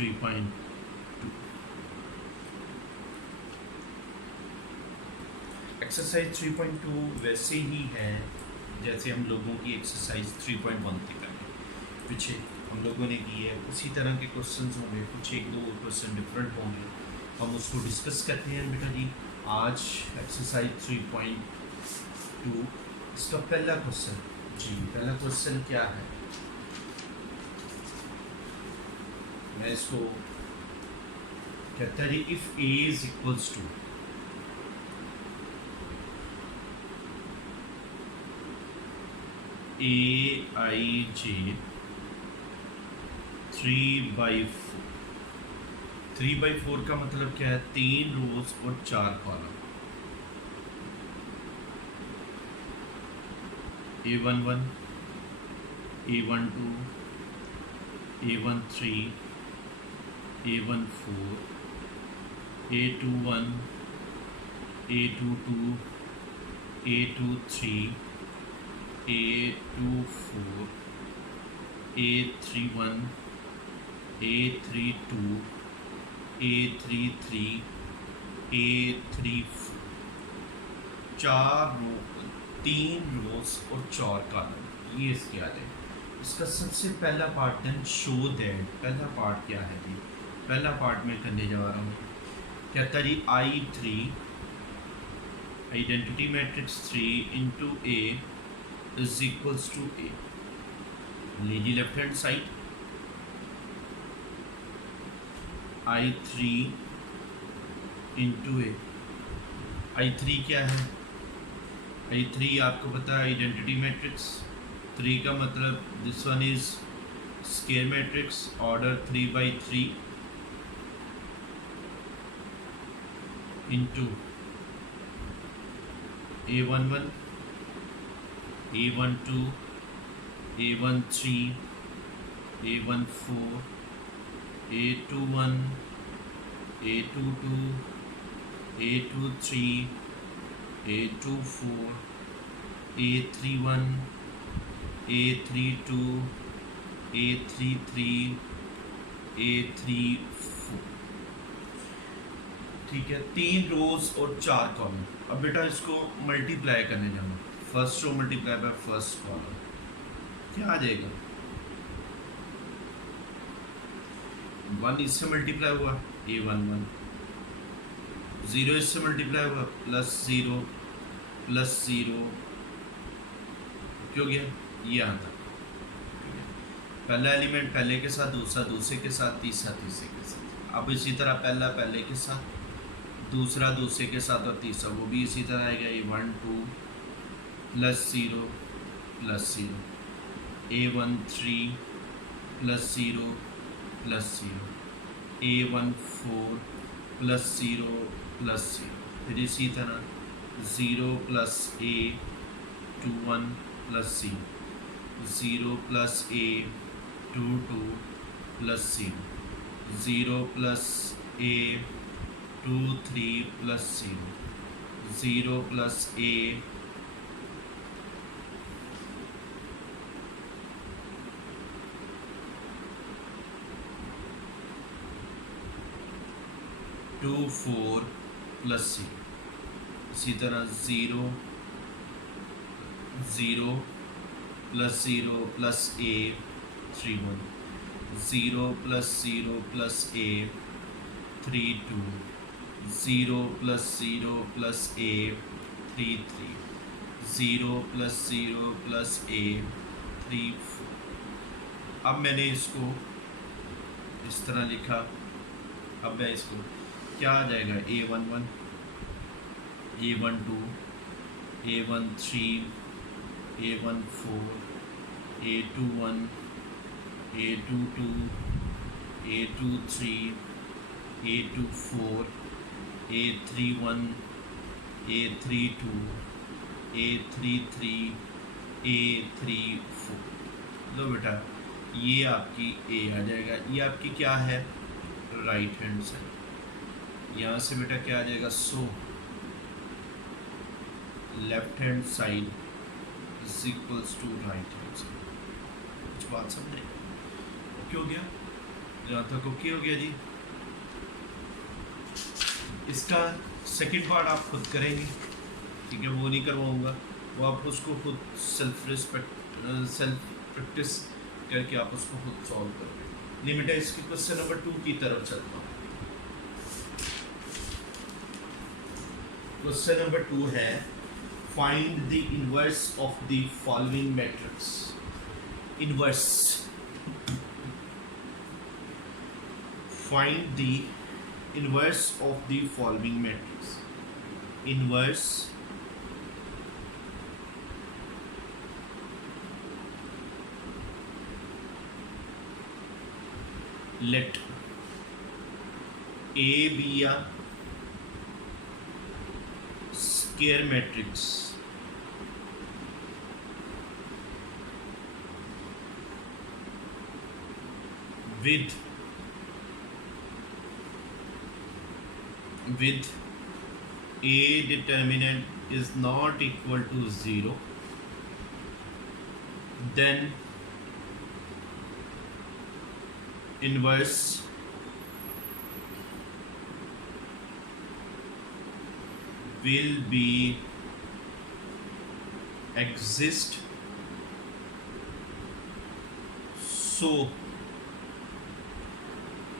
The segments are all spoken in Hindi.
3.2। एक्सरसाइज 3.2 वैसे ही है जैसे हम लोगों की एक्सरसाइज 3.1 थी पहले पीछे हम लोगों ने की है, उसी तरह के क्वेश्चंस होंगे, कुछ एक दो क्वेश्चन डिफरेंट होंगे, हम उसको डिस्कस करते हैं बेटा जी। आज एक्सरसाइज 3.2 इसका पहला क्वेश्चन जी, पहला क्वेश्चन क्या है, मैं इसको कहता है जी, if a is equals to AIJ 3/4। 3/4 का मतलब क्या है, 3 रोज और 4 column. A11, A12, A13, A14, A21, A22, A23, A24, A31, A32, A33, A34। 3 रोज और 4 कॉलम, ये इसके आ जाए। इसका सबसे पहला पार्ट देन शो दैट, पहला पार्ट क्या है जी, पहला पार्ट में करने जा रहा हूँ, कहता जी I3 identity matrix 3 into A is equals to A। लीजिए left hand side I3 into A। I3 क्या है, I3 आपको पता है आइडेंटिटी मैट्रिक्स 3 का मतलब this one is square matrix order 3/3 into A11, A12, A13, A14, A21, A22, A23, A24, A31, A32, A33, A34। ठीक है, 3 रोज और 4 कॉलम। अब बेटा इसको मल्टीप्लाई करने जाना, first row multiply by first column, क्या आ जाएगा, 1 इससे मल्टीप्लाई हुआ A11, 0 इससे मल्टीप्लाई हुआ +0 +0, क्यों गया ये आता, पहला एलिमेंट पहले के साथ, दूसरा दूसरे के साथ, तीसरा तीसरे के साथ। अब इसी तरह पहला पहले के साथ, दूसरा दूसरे के साथ और तीसरा वो भी इसी तरह आएगा, A12 +0 +0, A13 +0 +0, A14 +0 +0, फिर इसी तरह 0 + A21 +0, 0 + A22 +0, 0 + A23 +0, 0 + A 24 +0, इसी तरह 0 0 +0 + A31, 0 + 0 + A32, 0 + 0 + A33, 0 + 0 + A34। अब मैंने इसको इस तरह लिखा, अब मैं इसको क्या आ जाएगा, A11, A12, A13, A14, A21, A22, A23, A24, A31, A32, A33, A34। लो बेटा ये आपकी ए आ जाएगा, ये आपकी क्या है, राइट हैंड साइड। यहाँ से बेटा क्या आ जाएगा, so left hand side is equals to right hand side. कुछ बात समझे, क्यों गया यहाँ तक ओके हो गया जी। इसका सेकंड पार्ट आप खुद करेंगे, ठीक है, वो नहीं करवाऊँगा, वो आप उसको खुद सेल्फ प्रैक्टिस करके आप उसको खुद सॉल्व करोगे। लिमिट है इसके क्वेश्चन नंबर 2 की तरफ चलता हूँ। क्वेश्चन नंबर 2 है find the inverse of the following matrix. Inverse, find the inverse of the following matrix. Inverse let A be a square matrix with A determinant is not equal to 0, then inverse will be exist, so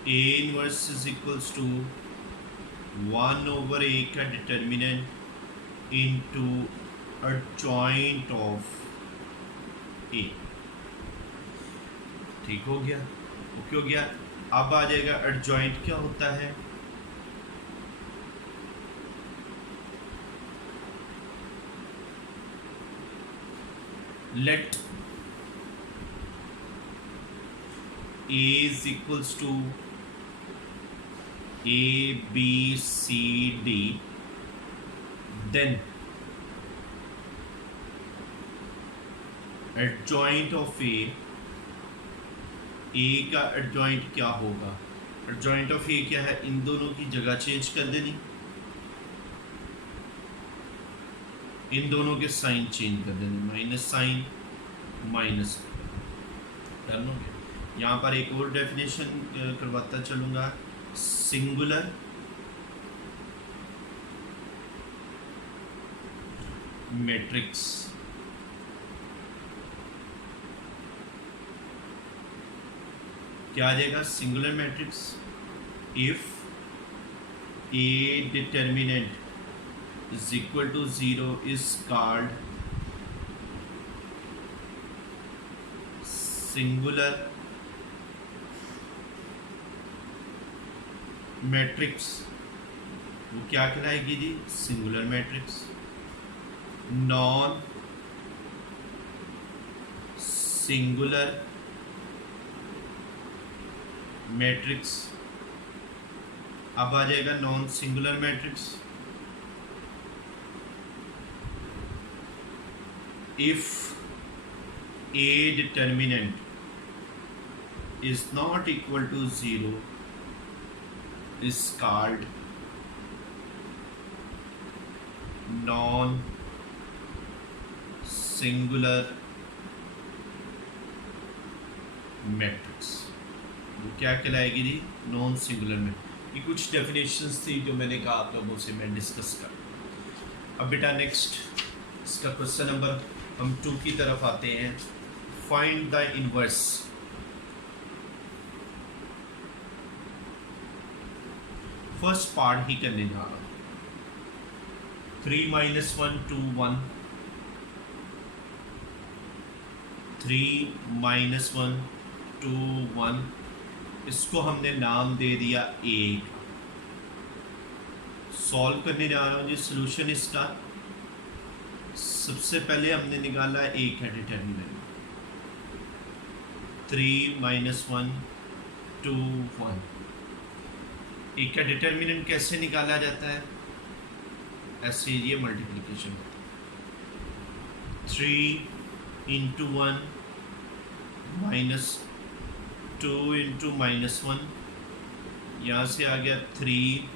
A inverse is equals to 1 over A का determinant into adjoint of A। ठीक हो गया, ओके हो गया। अब आ जाएगा adjoint क्या होता है। let A is equals to A, B, C, D, then adjoint of A का adjoint क्या होगा। adjoint of A क्या है, इन दोनों की जगह चेंज कर देनी, इन दोनों के साइन चेंज कर देने, माइनस साइन माइनस डन हो गया। यहाँ पर एक और डेफिनेशन करवाता चलूँगा, सिंगुलर मैट्रिक्स क्या आ जाएगा, singular matrix if A determinant is equal to 0 is called singular matrix. वो क्या कहलाएगी जी, singular matrix. Non singular matrix, अब आ जाएगा non singular matrix if A determinant is not equal to 0 is called non singular matrix. वो क्या कहलाएगी जी, नॉन सिंगुलर में। ये कुछ डेफिनेशंस थी जो मैंने कहा आप लोगों से मैं डिस्कस कर। अब बेटा नेक्स्ट इसका क्वेश्चन नंबर हम 2 की तरफ आते हैं। Find the inverse. First part ही करने जा रहा हूँ। 3 - 1 2 1, 3 - 1 2 1, इसको हमने नाम दे दिया A। सॉल्व करने जा रहा हूँ जी सोल्यूशन इसका। सबसे पहले हमने निकाला A का डिटर्मिनेंट, 3 - 1 2 1। A का डिटर्मिनेंट कैसे निकाला जाता है, ऐसे ये मल्टीप्लिकेशन, 3 × 1 -2 × -1, यहाँ से आ गया 3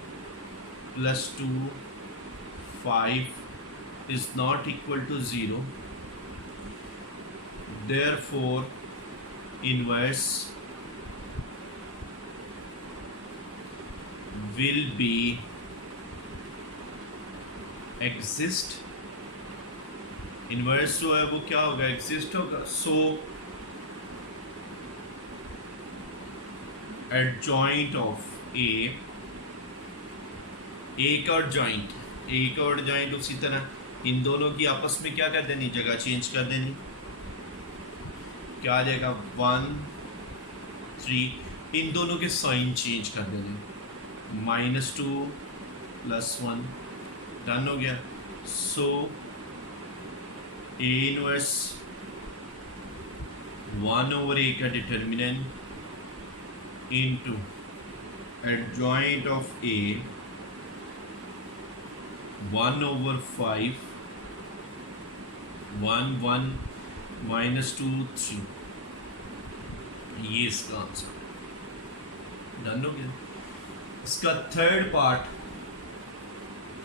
+ 2 5 is not equal to 0, therefore inverse will be exist, inverse जो है वो क्या होगा, एग्जिस्ट होगा. सो एडजॉइंट ऑफ एक और जॉइंट उसी तरह इन दोनों की आपस में क्या कर देनी, जगह चेंज कर देनी. क्या आ जाएगा 1 3, इन दोनों के साइन चेंज कर देने, -2 +1, डन हो गया. सो A इनवर्स 1/a का determinant into adjoint of A 1/5 1 1 -2 3, ये इसका आंसर डन हो गया. इसका थर्ड पार्ट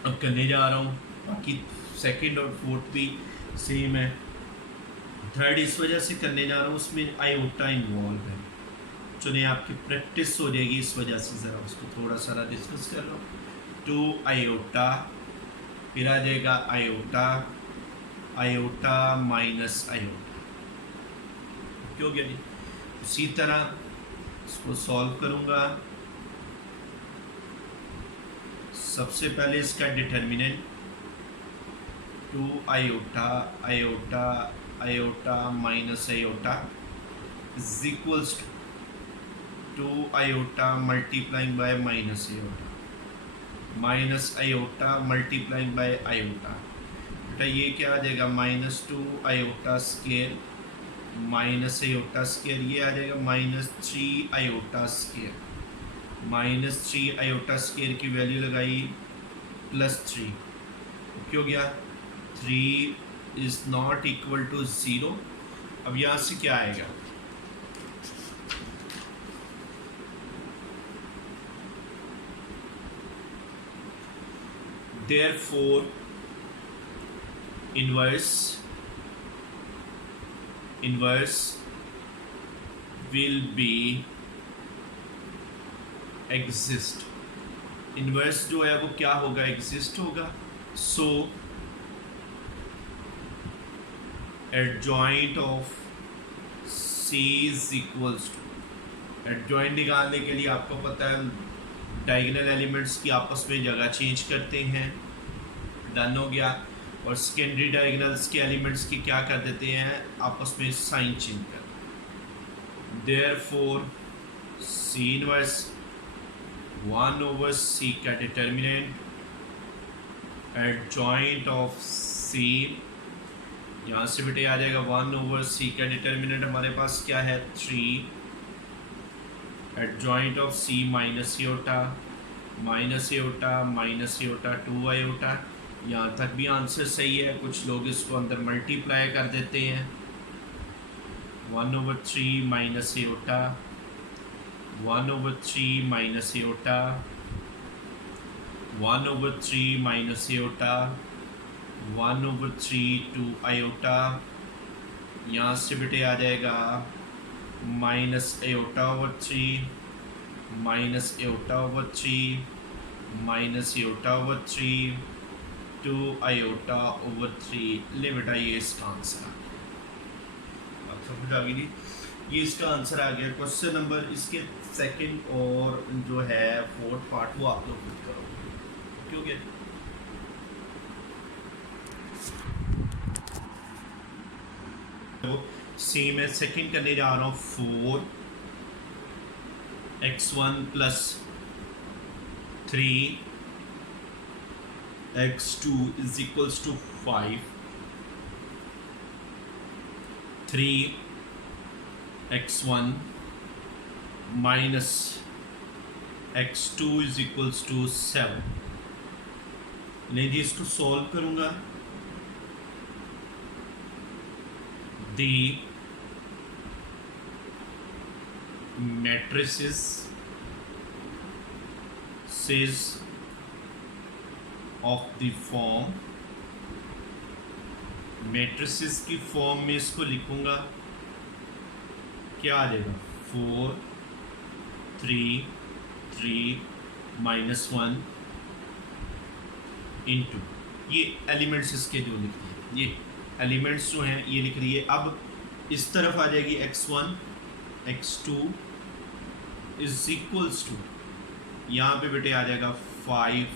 अब करने जा रहा हूँ. बाकी सेकंड और फोर्थ भी सेम है. थर्ड इस वजह से करने जा रहा हूँ, उसमें आयोटा इन्वॉल्व है. चलिए आपकी प्रैक्टिस हो जाएगी इस वजह से, ज़रा उसको थोड़ा सा डिस्कस कर लो. 2 आयोटा, फिर आ जाएगा आयोटा माइनस आयोटा. क्यों गया जी. उसी तरह इसको सॉल्व करूँगा. सबसे पहले इसका determinant 2 iota minus iota is equals to 2 iota multiplying by minus iota multiplying by iota. बेटा ये क्या आ जाएगा, -2 iota square minus iota square, ये आ जाएगा -3 आयोटा स्केयर. -3 आयोटा स्केयर की वैल्यू लगाई +3, क्यों गया 3 इज़ नॉट इक्वल टू 0. अब यहाँ से क्या आएगा, therefore inverse will be exist. Inverse जो है वो क्या होगा, एग्जिस्ट होगा. So adjoint of C is equals to, adjoint निकालने के लिए आपको पता है डायगोनल एलिमेंट्स की आपस में जगह चेंज करते हैं. डन हो गया. और सेकेंडरी डायगोनल्स के एलिमेंट्स की क्या कर देते हैं, आपस में साइन चेंज कर. देयरफॉर C इनवर्स 1/C का डिटर्मिनेंट एडजॉइंट ऑफ C, यहाँ से बेटे आ जाएगा 1/C का डिटर्मिनेंट हमारे पास क्या है 3, adjoint of C minus iota 2 iota. यहाँ तक भी आंसर सही है. कुछ लोग इसको अंदर मल्टीप्लाई कर देते हैं. 1/3 minus iota 1/3 minus iota 1/3 minus iota 1/3 2 iota. यहाँ से बेटे आ जाएगा -3 माइनस आयोटा/3 माइनस आयोटा/3 2 आयोटा/3. ले बेटा ये इसका आंसर आ गया. अब समझ आ गई. ये इसका आंसर आ गया. क्वेश्चन नंबर इसके सेकंड और जो है फोर्थ पार्ट वो आप लोग खुद करोगे. क्यों क्या सेम है. सेकंड करने जा रहा हूँ 4x1 + 3x2 = 5 3x1 minus x2 = 7. नहीं जी, इसको सॉल्व करूँगा. The matrices of the form, matrices की फॉर्म में इसको लिखूंगा. क्या आ जाएगा 4 3 3 -1 इंटू, ये एलिमेंट्स इसके जो लिख दिए, ये एलिमेंट्स जो हैं ये लिख रही है। अब इस तरफ आ जाएगी x1 x2 is equals to, यहाँ पे बेटे आ जाएगा 5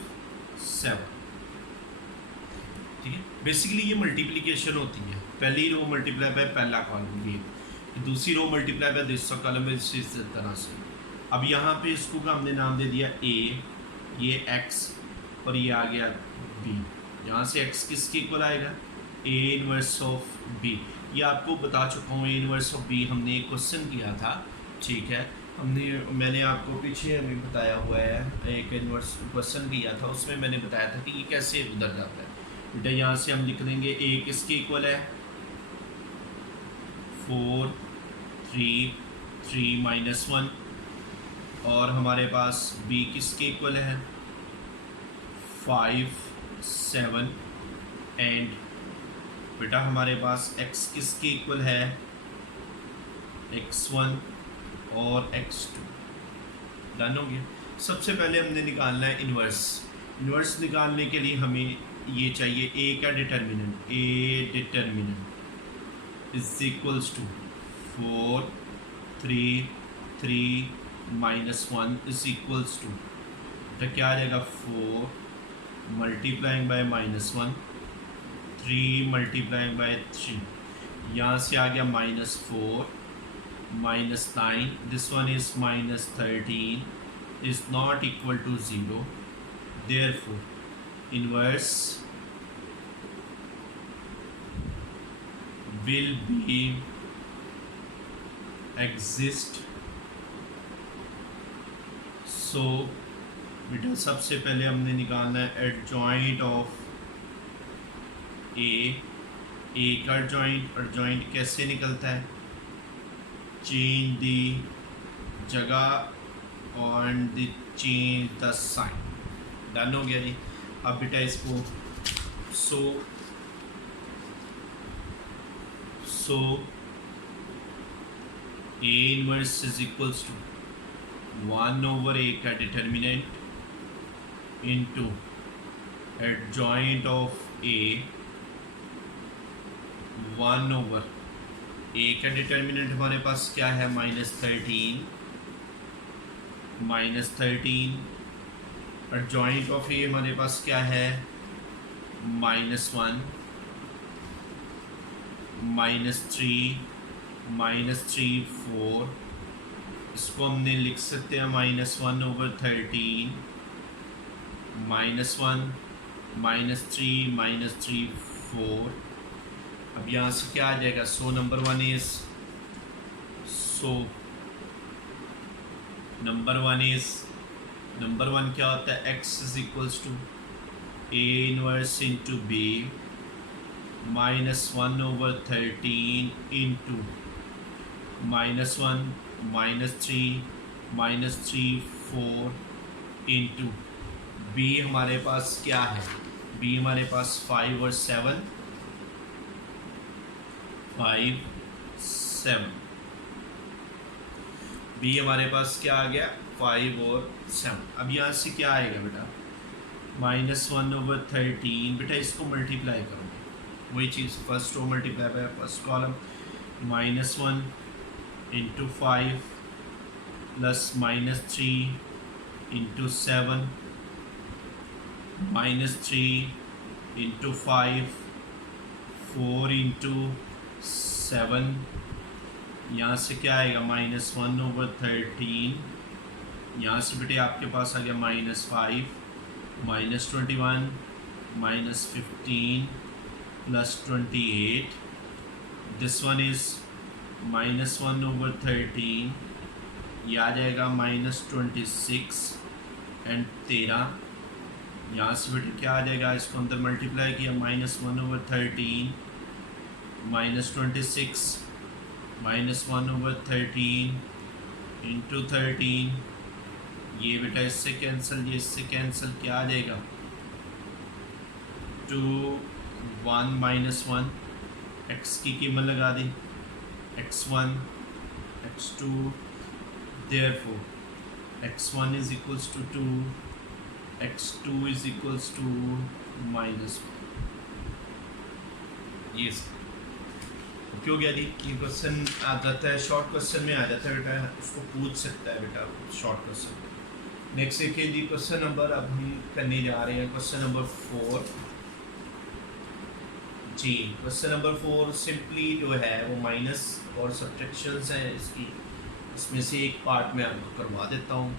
7। ठीक है, बेसिकली ये मल्टीप्लिकेशन होती है, पहली रो मल्टीप्लाई बाय पहला कॉलम, ये दूसरी रो मल्टीप्लाई बाय दूसरा कॉलम, इस तरह से। अब यहाँ पे इसको का हमने नाम दे दिया a, ये x और ये आ गया b। यहाँ से x किसके इक्वल आएगा, a इनवर्स ऑफ b। ये आपको बता चुका हूँ, a इनवर्स ऑफ b हमने एक क्वेश्चन किया था। ठीक है, मैंने आपको पीछे अभी बताया हुआ है, एक इनवर्स क्वेश्चन किया था, उसमें मैंने बताया था कि ये कैसे उधर जाता है। बेटा यहाँ से हम लिख लेंगे a किसके इक्वल है, 4 3 3 -1, और हमारे पास b किसके इक्वल है, 5 7, एंड बेटा हमारे पास x किसके इक्वल है, x1 और x2। डन हो गया। सबसे पहले हमने निकालना है इन्वर्स। इन्वर्स निकालने के लिए हमें ये चाहिए a का determinant, a determinant is equals to 4 3 3 -1 is equals to, तो क्या आ जाएगा, 4 मल्टीप्लाइंग बाय -1 3 मल्टीप्लाइंग बाय 3, यहाँ से आ गया -4 -9, this one is -13 is not equal to 0, therefore inverse will be exist। so बेटा सबसे पहले हमने निकालना है एडजॉइंट ऑफ a का एडजॉइंट कैसे निकलता है, चेंज द जगह और चेंज द साइन। डन हो गया जी। अब बेटा इसको so a inverse is equals to 1/a का determinant into adjoint of a 1/a का डिटर्मिनेंट हमारे पास क्या है, -13 एडजॉइंट ऑफ a हमारे पास क्या है, -1 -3 4। इसको हमने लिख सकते हैं -1/13 -1 -3 4। अब यहाँ से क्या आ जाएगा, सो नंबर वन क्या होता है, x is equals to a inverse into b -1/13 into -1 -3 4 into b हमारे पास क्या है, b हमारे पास 5 और 7 5 7, b हमारे पास क्या आ गया, 5 और 7। अब यहाँ से क्या आएगा बेटा, -1/13, बेटा इसको मल्टीप्लाई करोगे, वही चीज़ first row multiply by first column, -1 into 5 plus -3 into 7 -3 into 5 4 into 7, यहाँ से क्या आएगा, -1/13, यहाँ से बेटे आपके पास आ गया -5 -21 -15 प्लस 28, दिस वन इज -1/13, ये आ जाएगा -26 एंड 13, यहाँ से बेटे क्या आ जाएगा, इसको अंदर मल्टीप्लाई किया, -1/13 -26 -1/13 इंटू 13, ये बेटा इससे कैंसिल, ये इससे कैंसिल, क्या आ जाएगा, 2 1 -1, x की कीमत लगा दी, x1 x2, therefore x1 is equals to 2, x2 is equals to -1। ये क्यों गया जी? ये क्वेश्चन आ जाता है, शॉर्ट क्वेश्चन में आ जाता है बेटा, उसको पूछ सकता है बेटा शॉर्ट क्वेश्चन। नेक्स्ट देखिए जी, क्वेश्चन नंबर अब हम करने जा रहे हैं क्वेश्चन नंबर 4 जी। क्वेश्चन नंबर 4 सिंपली जो है वो माइनस और सब्ट्रैक्शंस हैं इसकी, इसमें से एक पार्ट मैं आपको करवा देता हूँ,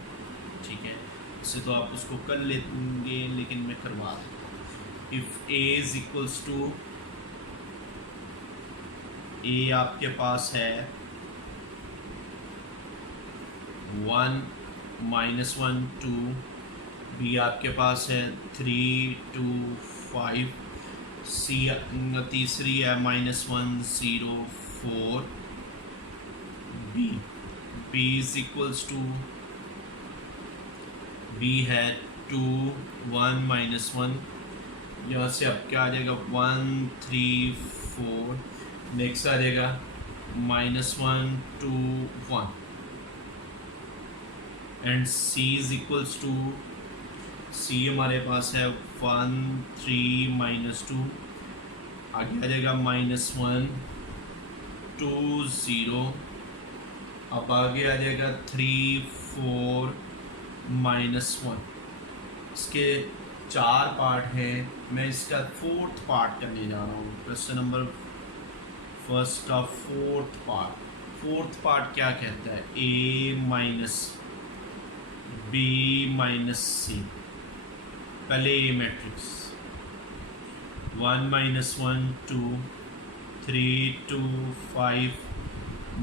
ठीक है। इससे तो आप उसको कर लेंगे, लेकिन मैं करवा देता हूँ। If a is equals to, a आपके पास है 1 -1 2, बी आपके पास है 3 2 5, सी तीसरी है -1 0 4, B is equals to, B है 2 1 -1, यहाँ से अब क्या आ जाएगा 1 3 4, नेक्स्ट आ जाएगा -1 2 1, and c is equals to, c हमारे पास है 1 3 -2, आगे आ जाएगा -1 2 0, अब आगे आ जाएगा 3 4 -1। इसके 4 पार्ट हैं, मैं इसका 4th पार्ट करने जा रहा हूँ। क्वेश्चन नंबर फर्स्ट का 4th पार्ट क्या कहता है? a माइनस b माइनस सी। पहले ए मैट्रिक्स 1 -1 2 3 2 5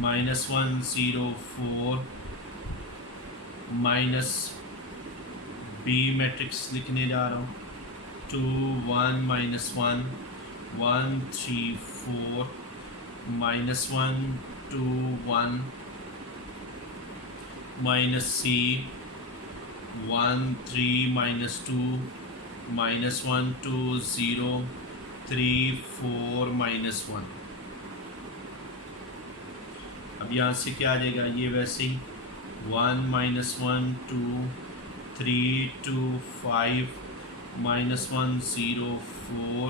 -1 0 4 माइनस बी मैट्रिक्स लिखने जा रहा हूँ 2 1 -1 1 3 4 -1 2 1 माइनस सी 1 3 -2 -1 2 0 3 4 -1। अब यहाँ से क्या आ जाएगा? ये वैसे ही 1 -1 2 3 2 5 -1 0 4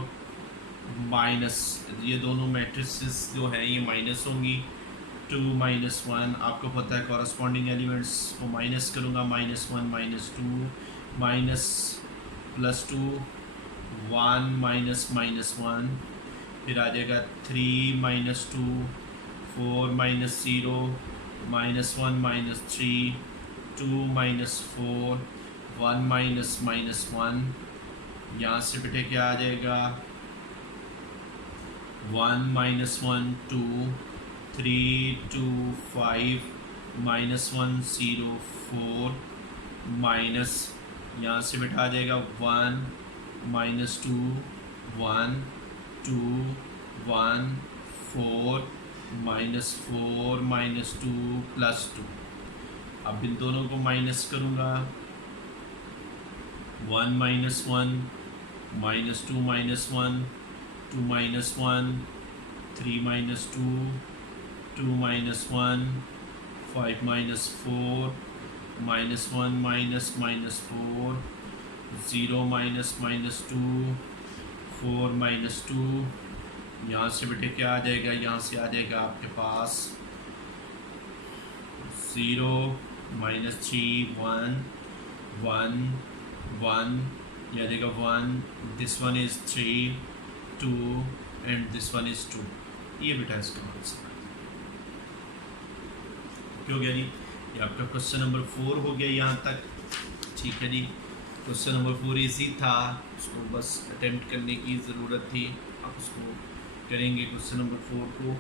माइनस, ये दोनों मैट्रिसेस जो हैं ये माइनस होंगी। 2 -1 आपको पता है कॉरस्पॉन्डिंग एलिमेंट्स को माइनस करूँगा, -1 -2 माइनस +2 1 -1, फिर आ जाएगा 3 -2 4 -0 -1 -3 2 -4 1 -1। यहाँ से बेटे क्या आ जाएगा? 1 -1 2 3 2 5 -1 0 4 माइनस, यहाँ से बेटा आ जाएगा 1 -2 1 2 1 4 -4 -2 +2। अब इन दोनों को माइनस करूँगा 1 -1 -2 -1 2 -1 3 -2 2 -1 5 -4 -1 -4 0 -2 4 -2। यहाँ से बेटे क्या आ जाएगा? यहाँ से आ जाएगा आपके पास 0 -3 1 1 1, यह आ जाएगा 1, this one is 3 2 and this one is 2। ये बेटा इसका आंसर क्यों गया जी? ये आपका क्वेश्चन नंबर 4 हो गया यहाँ तक, ठीक है जी। क्वेश्चन नंबर 4 इजी था, उसको बस अटेम्प्ट करने की ज़रूरत थी, आप उसको करेंगे क्वेश्चन नंबर 4 को।